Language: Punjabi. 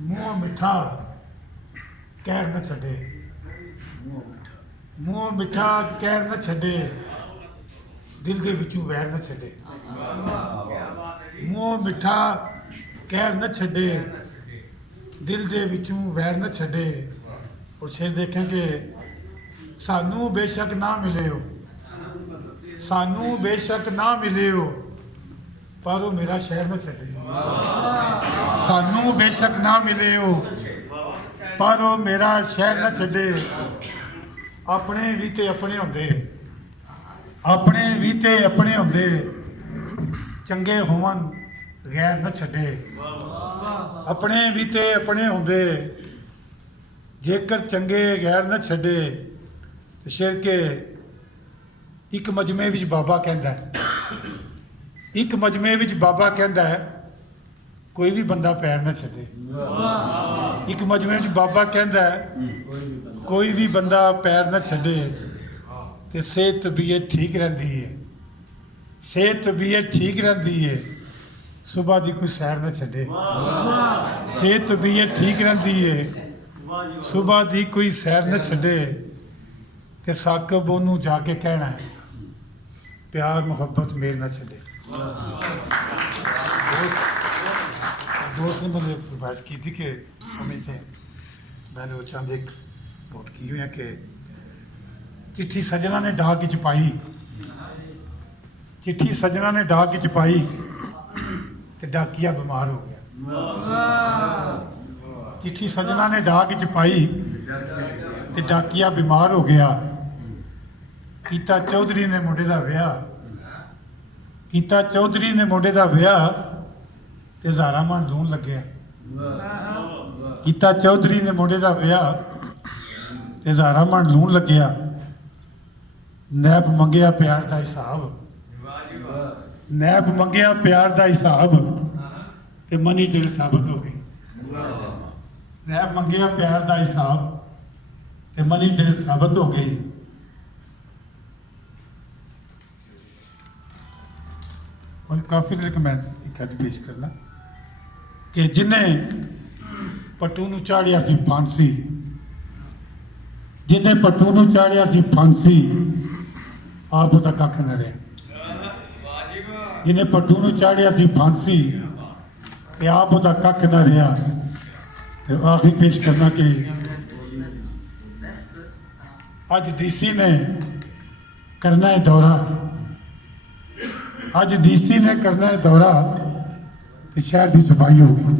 ਮੂੰਹ ਮਿੱਠਾ ਕਹਿਰ ਨਾ ਛੱਡੇ, ਮੂੰਹ ਮਿੱਠਾ ਕਹਿਰ ਨਾ ਛੱਡੇ, ਦਿਲ ਦੇ ਵਿੱਚੋਂ ਵੈਰ ਨਾ ਛੱਡੇ। ਮੂੰਹ ਮਿੱਠਾ ਕਹਿਰ ਨਾ ਛੱਡੇ, ਦਿਲ ਦੇ ਵਿੱਚੋਂ ਵੈਰ ਨਾ ਛੱਡੇ। ਔਰ ਸ਼ੇਰ ਦੇਖਾਂ ਕਿ ਸਾਨੂੰ ਬੇਸ਼ੱਕ ਨਾ ਮਿਲੇ ਹੋ, ਸਾਨੂੰ ਬੇਸ਼ੱਕ ਨਾ ਮਿਲੇ ਹੋ, ਪਰ ਉਹ ਮੇਰਾ ਸ਼ਹਿਰ ਨਾ ਛੱਡੇ। ਸਾਨੂੰ ਬੇਸ਼ੱਕ ਨਾ ਮਿਲੇ ਹੋ, ਪਰ ਉਹ ਮੇਰਾ ਸ਼ਹਿਰ ਨਾ ਛੱਡੇ। ਆਪਣੇ ਵੀ ਤੇ ਆਪਣੇ ਹੁੰਦੇ, ਆਪਣੇ ਵੀ ਤੇ ਆਪਣੇ ਹੁੰਦੇ, ਚੰਗੇ ਹੋਵਨ ਗੈਰ ਨਾ ਛੱਡੇ। ਆਪਣੇ ਵੀ ਤੇ ਆਪਣੇ ਹੁੰਦੇ, ਜੇਕਰ ਚੰਗੇ ਗੈਰ ਨਾ ਛੱਡੇ। ਤੇ ਸ਼ੇਰ ਕੇ ਇੱਕ ਮਜਮੇ ਵਿੱਚ ਬਾਬਾ ਕਹਿੰਦਾ, ਇੱਕ ਮਜਮੇ ਵਿੱਚ ਬਾਬਾ ਕਹਿੰਦਾ ਕੋਈ ਵੀ ਬੰਦਾ ਪੈਰ ਨਾ ਛੱਡੇ। ਇੱਕ ਮਜਮੇ ਵਿੱਚ ਬਾਬਾ ਕਹਿੰਦਾ ਕੋਈ ਵੀ ਬੰਦਾ ਪੈਰ ਨਾ ਛੱਡੇ ਤੇ ਸਿਹਤ ਤਬੀਅਤ ਠੀਕ ਰਹਿੰਦੀ ਹੈ, ਸਿਹਤ ਤਬੀਅਤ ਠੀਕ ਰਹਿੰਦੀ ਹੈ। ਸੁਬਾਹ ਦੀ ਕੋਈ ਸੈਰ ਨਾ ਛੱਡੇ, ਸਿਹਤ ਤਬੀਅਤ ਠੀਕ ਰਹਿੰਦੀ ਹੈ। ਸੁਬਾਹ ਦੀ ਕੋਈ ਸੈਰ ਨਾ ਛੱਡੇ ਤੇ ਸਾਕਬ ਉਹਨੂੰ ਜਾ ਕੇ ਕਹਿਣਾ ਪਿਆਰ ਮੁਹੱਬਤ ਮੇਰੇ ਨਾ ਛੱਡੇ। दोस्त ने मुझे फरमाइश की थी कि हमें थे, मैंने वो चंद एक नोट की हुई है कि चिट्ठी सजना ने डाक च पाई, चिट्ठी सजना ने डाक च पाई तो डाकिया बीमार हो गया। चिट्ठी सजना ने डाक च पाई तो डाकिया बीमार हो गया। कीता चौधरी ने मुंडे का विआह, कीता चौधरी ने मुंडे का विआह ਤੇ ਹਜ਼ਾਰਾਂ ਮਣ ਲੂਣ ਲੱਗਿਆ। ਕੀਤਾ ਚੌਧਰੀ ਨੇ ਮੁੰਡੇ ਦਾ ਵਿਆਹ ਤੇ ਹਜ਼ਾਰਾਂ ਮਣ ਲੂਣ ਲੱਗਿਆ। ਨੈਪ ਮੰਗਿਆ ਪਿਆਰ ਦਾ ਹਿਸਾਬ, ਨੈਪ ਮੰਗਿਆ ਪਿਆਰ ਦਾ ਹਿਸਾਬ ਤੇ ਮਨੀ ਦਿਲ ਸਾਬਤ ਹੋ ਗਈ। ਨੈਪ ਮੰਗਿਆ ਪਿਆਰ ਦਾ ਹਿਸਾਬ ਤੇ ਮਨੀ ਦਿਲ ਸਾਬਤ ਹੋ ਗਈ। और काफ़ी लिख मैं एक अज पेश करना कि जिन्हें पट्टू नूं चाढ़िया सी फांसी, जिन्हें पट्टू नूं चाढ़िया सी फांसी आप उहदा कख न रहा। जिन्हें पट्टू नूं चाढ़िया सी फांसी ते आप उहदा कख न रहा। तो आखिरी पेश करना कि अज डीसी ने करना है दौरा, अज डीसी ने करना है दौरा तो शहर की सफाई होगी।